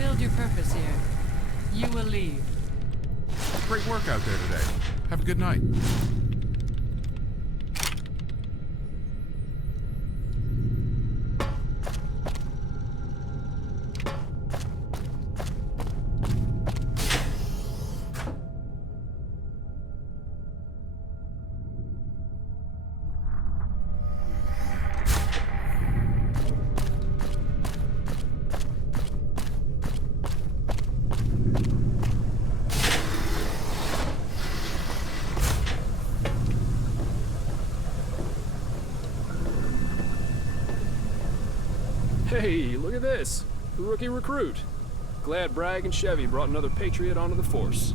fulfilled your purpose here. You will leave. Great work out there today. Have a good night. Hey, look at this. The rookie recruit. Glad Bragg and Chevy brought another Patriot onto the force.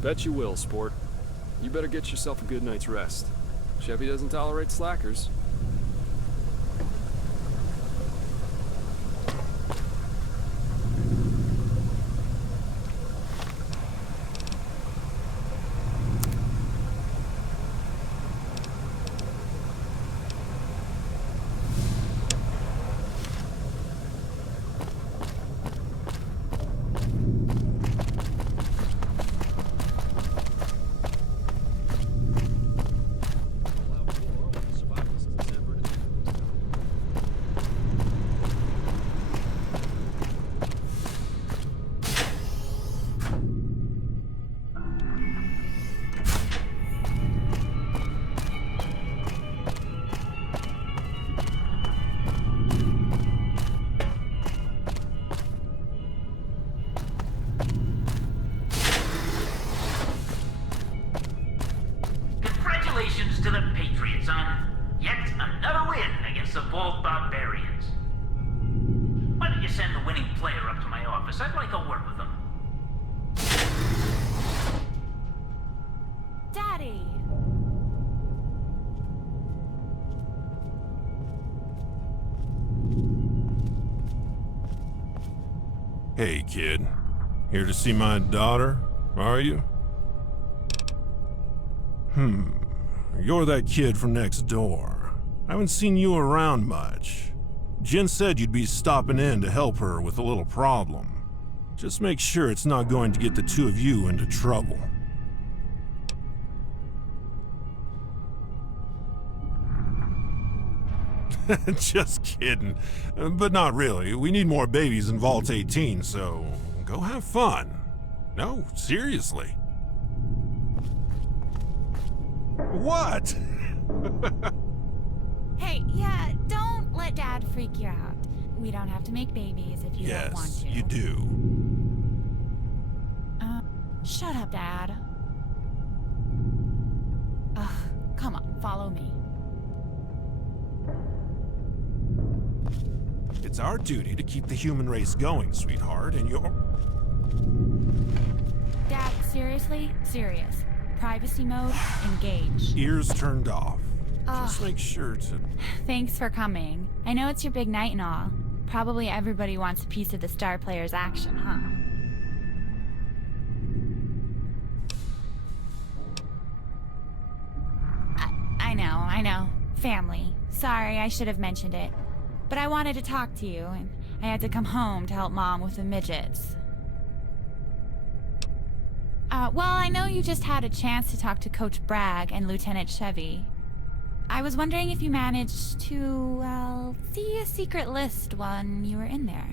Bet you will, sport. You better get yourself a good night's rest. Chevy doesn't tolerate slackers. Congratulations to the Patriots on yet another win against the Vault Barbarians. Why don't you send the winning player up to my office? I'd like a word with him. Daddy! Hey, kid. Here to see my daughter, are you? You're that kid from next door. I haven't seen you around much. Jen said you'd be stopping in to help her with a little problem. Just make sure it's not going to get the two of you into trouble. Just kidding. But not really. We need more babies in Vault 18, so go have fun. No, seriously. What? Hey, yeah, don't let Dad freak you out. We don't have to make babies if you don't want to. Yes, you do. Shut up, Dad. Ugh, come on, follow me. It's our duty to keep the human race going, sweetheart, and you're... Dad, seriously? Serious. Privacy mode, engage. Ears turned off. Just make sure to... Thanks for coming. I know it's your big night and all. Probably everybody wants a piece of the star player's action, huh? I know. Family. Sorry, I should have mentioned it. But I wanted to talk to you, and I had to come home to help Mom with the midgets. Well, I know you just had a chance to talk to Coach Bragg and Lieutenant Chevy. I was wondering if you managed to, well, see a secret list when you were in there.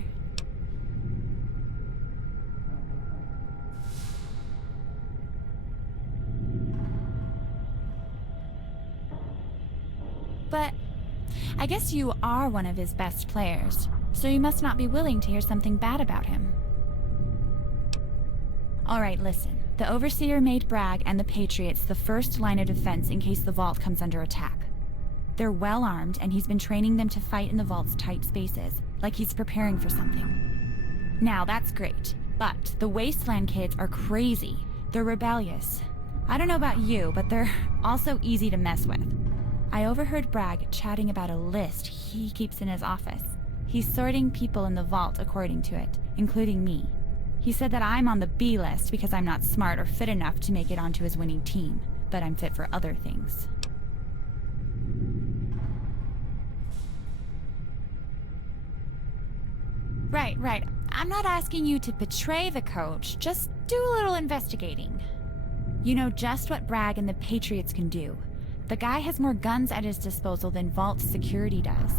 But I guess you are one of his best players, so you must not be willing to hear something bad about him. All right, listen. The Overseer made Bragg and the Patriots the first line of defense in case the Vault comes under attack. They're well armed, and he's been training them to fight in the Vault's tight spaces, like he's preparing for something. Now, that's great, but the Wasteland kids are crazy. They're rebellious. I don't know about you, but they're also easy to mess with. I overheard Bragg chatting about a list he keeps in his office. He's sorting people in the Vault according to it, including me. He said that I'm on the B list because I'm not smart or fit enough to make it onto his winning team, but I'm fit for other things. Right. I'm not asking you to betray the coach, just do a little investigating. You know just what Bragg and the Patriots can do. The guy has more guns at his disposal than Vault security does.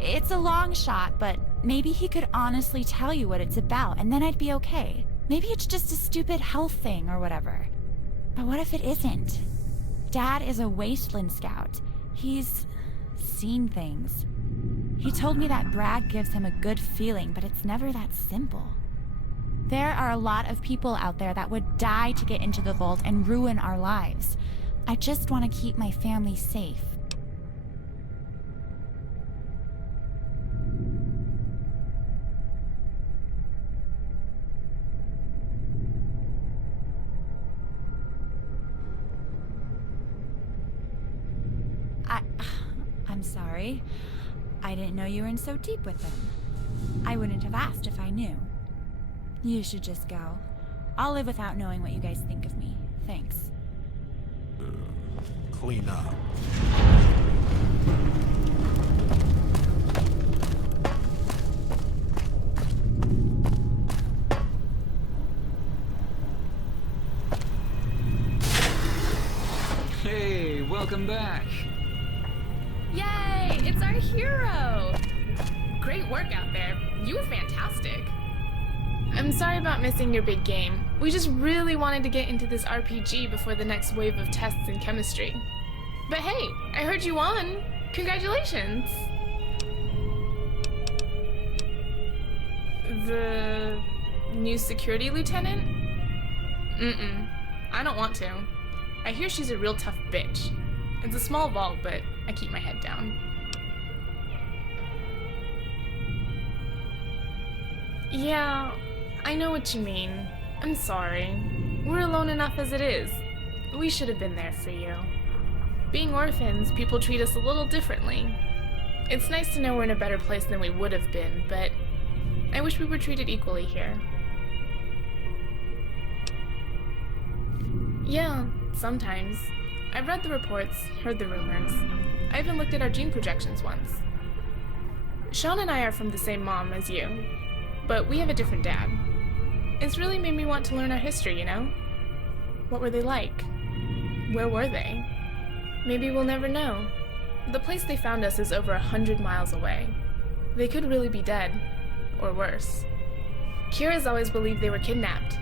It's a long shot, but maybe he could honestly tell you what it's about, and then I'd be okay. Maybe it's just a stupid health thing or whatever. But what if it isn't? Dad is a wasteland scout. He's seen things. He told me that Bragg gives him a good feeling, but it's never that simple. There are a lot of people out there that would die to get into the vault and ruin our lives. I just want to keep my family safe. I'm sorry. I didn't know you were in so deep with them. I wouldn't have asked if I knew. You should just go. I'll live without knowing what you guys think of me. Thanks. Clean up. Hey, welcome back. Yay! It's our hero! Great work out there. You were fantastic. I'm sorry about missing your big game. We just really wanted to get into this RPG before the next wave of tests in chemistry. But hey, I heard you won. Congratulations! The new security lieutenant? I don't want to. I hear she's a real tough bitch. It's a small vault, but I keep my head down. Yeah, I know what you mean. I'm sorry. We're alone enough as it is. We should have been there for you. Being orphans, people treat us a little differently. It's nice to know we're in a better place than we would have been, but I wish we were treated equally here. Yeah, sometimes. I've read the reports, heard the rumors. I even looked at our gene projections once. Sean and I are from the same mom as you, but we have a different dad. It's really made me want to learn our history, you know? What were they like? Where were they? Maybe we'll never know. The place they found us is over 100 miles away. They could really be dead, or worse. Kira's always believed they were kidnapped.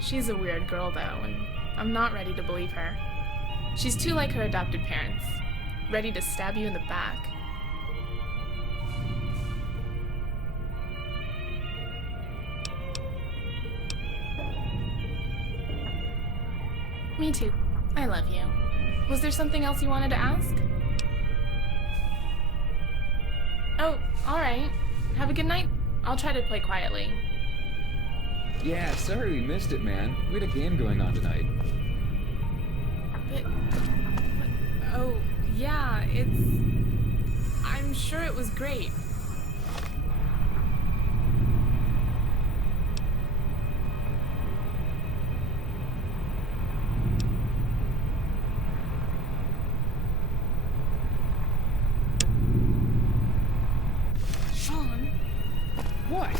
She's a weird girl, though, and I'm not ready to believe her. She's too like her adopted parents, ready to stab you in the back. Me too. I love you. Was there something else you wanted to ask? Oh, alright. Have a good night. I'll try to play quietly. Yeah, sorry we missed it, man. We had a game going on tonight. Oh, yeah, I'm sure it was great. Sean? What?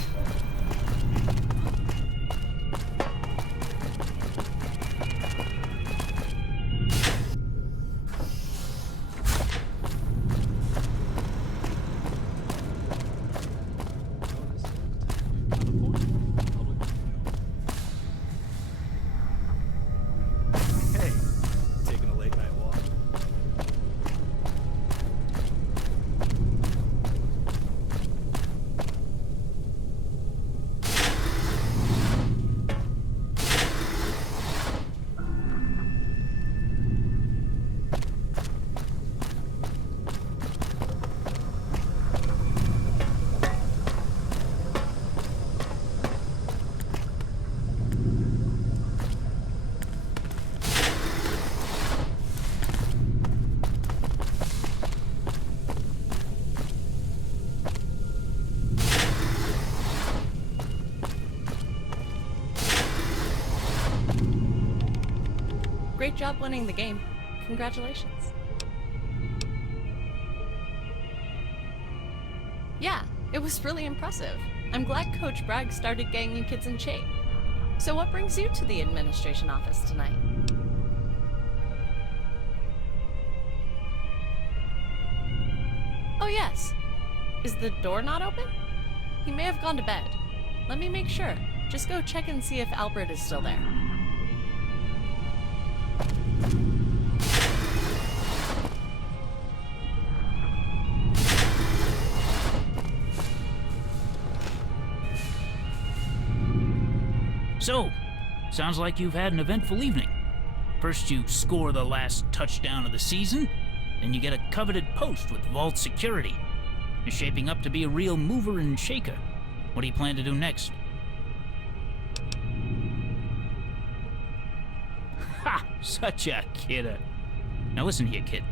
Great job winning the game. Congratulations. Yeah, it was really impressive. I'm glad Coach Bragg started getting you kids in shape. So what brings you to the administration office tonight? Oh yes. Is the door not open? He may have gone to bed. Let me make sure. Just go check and see if Albert is still there. So, sounds like you've had an eventful evening. First you score the last touchdown of the season, then you get a coveted post with vault security. You're shaping up to be a real mover and shaker. What do you plan to do next? Ha! Such a kidder. Now listen here, kid.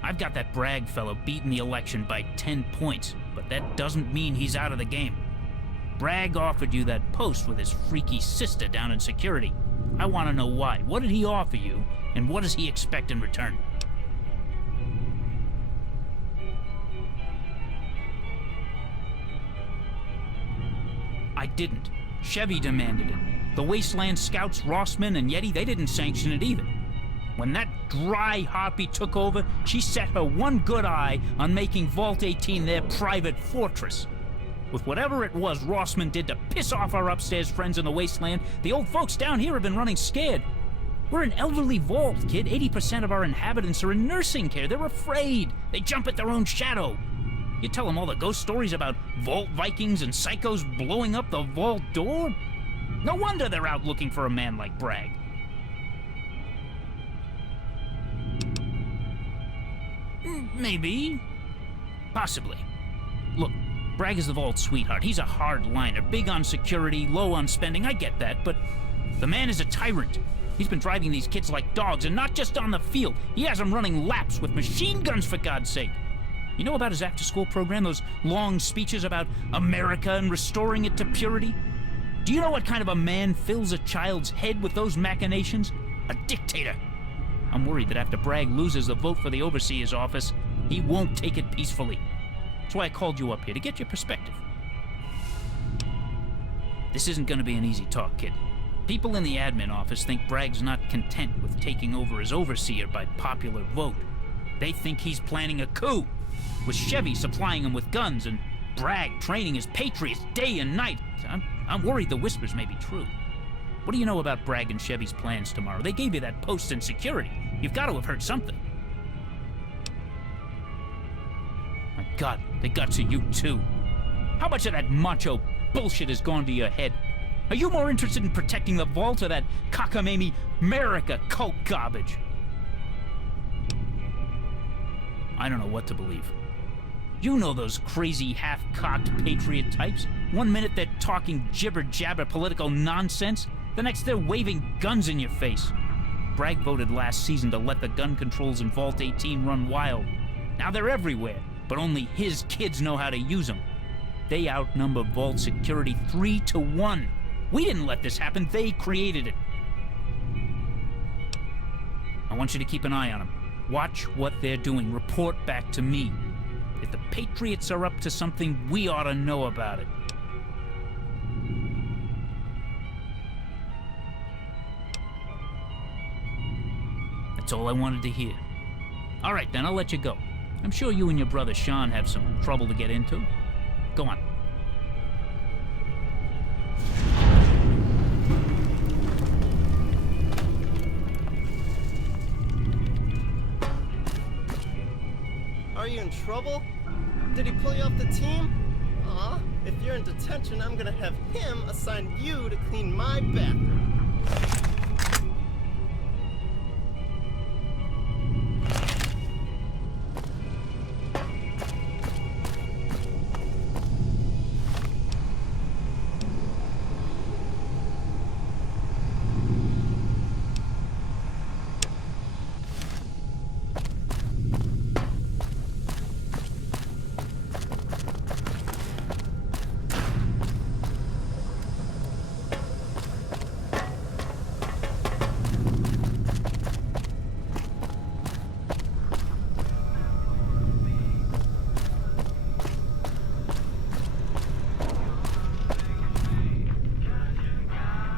I've got that Bragg fellow beating the election by 10 points, but that doesn't mean he's out of the game. Bragg offered you that post with his freaky sister down in security. I want to know why. What did he offer you, and what does he expect in return? I didn't. Chevy demanded it. The Wasteland Scouts, Rossman, and Yeti, they didn't sanction it either. When that dry harpy took over, she set her one good eye on making Vault 18 their private fortress. With whatever it was Rossman did to piss off our upstairs friends in the Wasteland, the old folks down here have been running scared. We're an elderly vault, kid. 80% of our inhabitants are in nursing care. They're afraid. They jump at their own shadow. You tell them all the ghost stories about Vault Vikings and psychos blowing up the vault door? No wonder they're out looking for a man like Bragg. Maybe. Possibly. Look, Bragg is the vault's sweetheart. He's a hard-liner, big on security, low on spending. I get that, but the man is a tyrant. He's been driving these kids like dogs, and not just on the field. He has them running laps with machine guns, for God's sake. You know about his after-school program, those long speeches about America and restoring it to purity? Do you know what kind of a man fills a child's head with those machinations? A dictator. I'm worried that after Bragg loses the vote for the overseer's office, he won't take it peacefully. That's why I called you up here, to get your perspective. This isn't going to be an easy talk, kid. People in the admin office think Bragg's not content with taking over as overseer by popular vote. They think he's planning a coup, with Chevy supplying him with guns and Bragg training his patriots day and night. I'm worried the whispers may be true. What do you know about Bragg and Chevy's plans tomorrow? They gave you that post in security. You've got to have heard something. My God, they got to you too. How much of that macho bullshit has gone to your head? Are you more interested in protecting the vault or that cockamamie America cult garbage? I don't know what to believe. You know those crazy half-cocked patriot types. One minute they're talking jibber-jabber political nonsense, the next they're waving guns in your face. Bragg voted last season to let the gun controls in Vault 18 run wild. Now they're everywhere, but only his kids know how to use them. They outnumber Vault security 3-1. We didn't let this happen, they created it. I want you to keep an eye on them. Watch what they're doing. Report back to me. If the Patriots are up to something, we ought to know about it. That's all I wanted to hear. All right, then, I'll let you go. I'm sure you and your brother Sean have some trouble to get into. Go on. Are you in trouble? Did he pull you off the team? Aw, if you're in detention, I'm gonna have him assign you to clean my bathroom.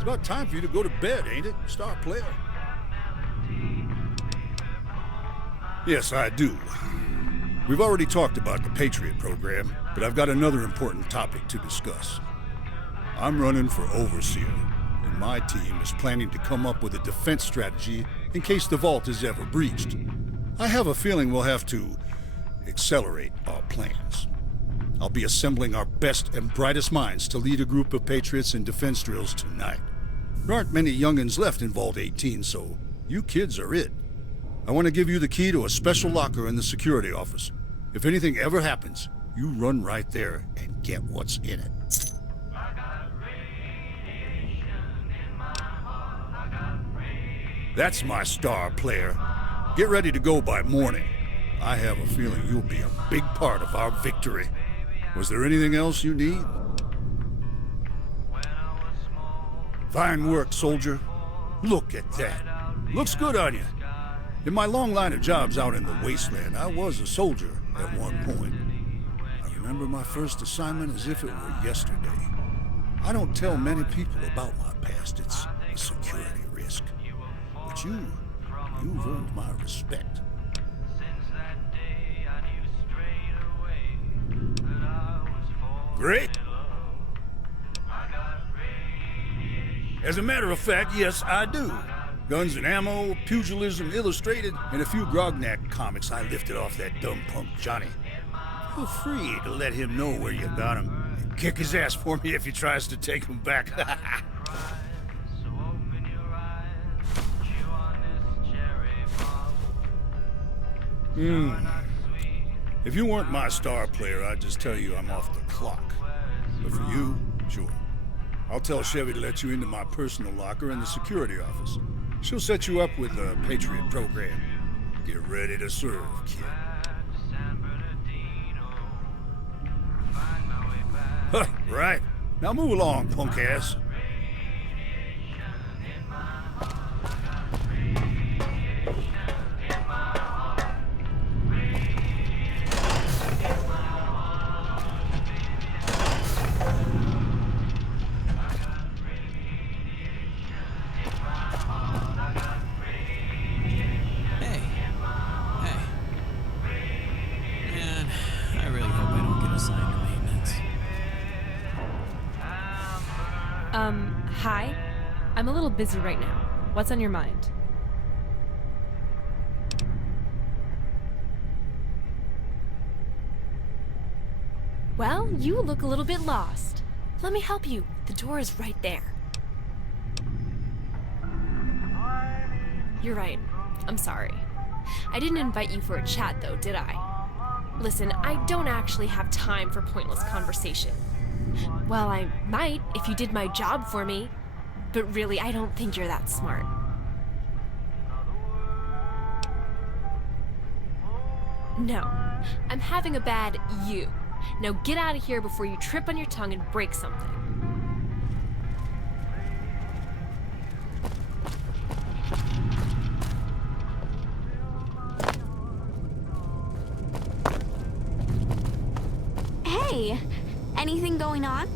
It's about time for you to go to bed, ain't it, star player? Yes, I do. We've already talked about the Patriot program, but I've got another important topic to discuss. I'm running for Overseer, and my team is planning to come up with a defense strategy in case the vault is ever breached. I have a feeling we'll have to accelerate our plans. I'll be assembling our best and brightest minds to lead a group of Patriots in defense drills tonight. There aren't many youngins left in Vault 18, so you kids are it. I want to give you the key to a special locker in the security office. If anything ever happens, you run right there and get what's in it. That's my star player. Get ready to go by morning. I have a feeling you'll be a big part of our victory. Was there anything else you need? Fine work, soldier. Look at that. Looks good on you. In my long line of jobs out in the wasteland, I was a soldier at one point. I remember my first assignment as if it were yesterday. I don't tell many people about my past. It's a security risk. But you've earned my respect. Great. As a matter of fact, yes, I do. Guns and Ammo, Pugilism Illustrated, and a few Grognak comics I lifted off that dumb punk Johnny. Feel free to let him know where you got him. And kick his ass for me if he tries to take him back. If you weren't my star player, I'd just tell you I'm off the clock. But for you, sure. I'll tell Chevy to let you into my personal locker in the security office. She'll set you up with the Patriot program. Get ready to serve, kid. Huh, right. Now move along, punk ass. Hi? I'm a little busy right now. What's on your mind? Well, you look a little bit lost. Let me help you. The door is right there. You're right. I'm sorry. I didn't invite you for a chat, though, did I? Listen, I don't actually have time for pointless conversation. Well, I might if you did my job for me, but really, I don't think you're that smart. No, I'm having a bad you. Now get out of here before you trip on your tongue and break something. Hey, anything going on?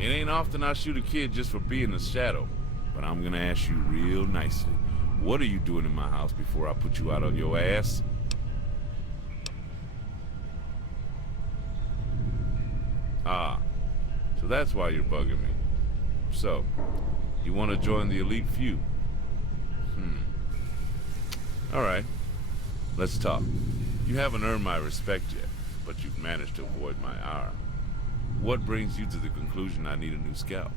It ain't often I shoot a kid just for being a shadow, but I'm gonna ask you real nicely. What are you doing in my house before I put you out on your ass? Ah, so that's why you're bugging me. So, you want to join the elite few? Alright, let's talk. You haven't earned my respect yet, but you've managed to avoid my ire. What brings you to the conclusion I need a new scout?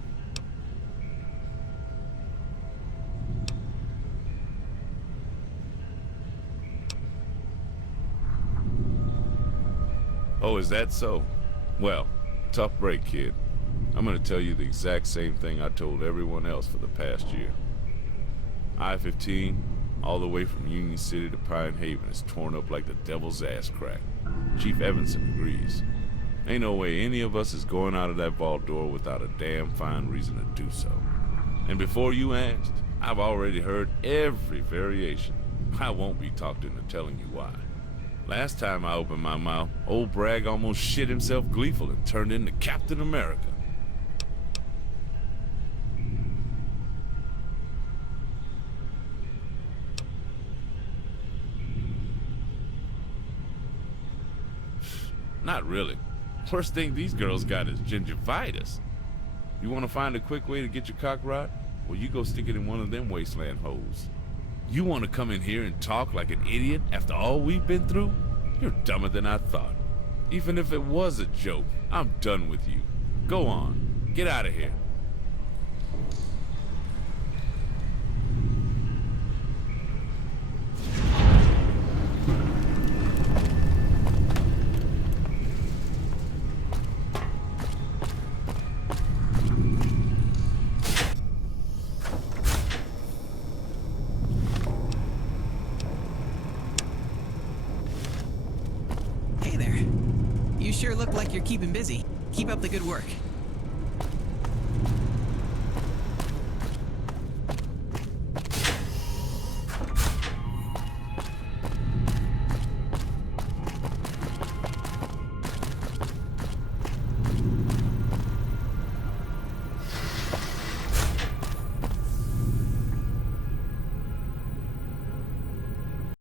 Oh, is that so? Well, tough break, kid. I'm gonna tell you the exact same thing I told everyone else for the past year. I-15, all the way from Union City to Pine Haven, is torn up like the devil's ass crack. Chief Evanson agrees. Ain't no way any of us is going out of that vault door without a damn fine reason to do so. And before you asked, I've already heard every variation. I won't be talked into telling you why. Last time I opened my mouth, old Bragg almost shit himself gleeful and turned into Captain America. Not really. Worst thing these girls got is gingivitis. You want to find a quick way to get your cock rot? Well, you go stick it in one of them wasteland holes. You want to come in here and talk like an idiot after all we've been through? You're dumber than I thought. Even if it was a joke, I'm done with you. Go on. Get out of here. Hey there. You sure look like you're keeping busy. Keep up the good work.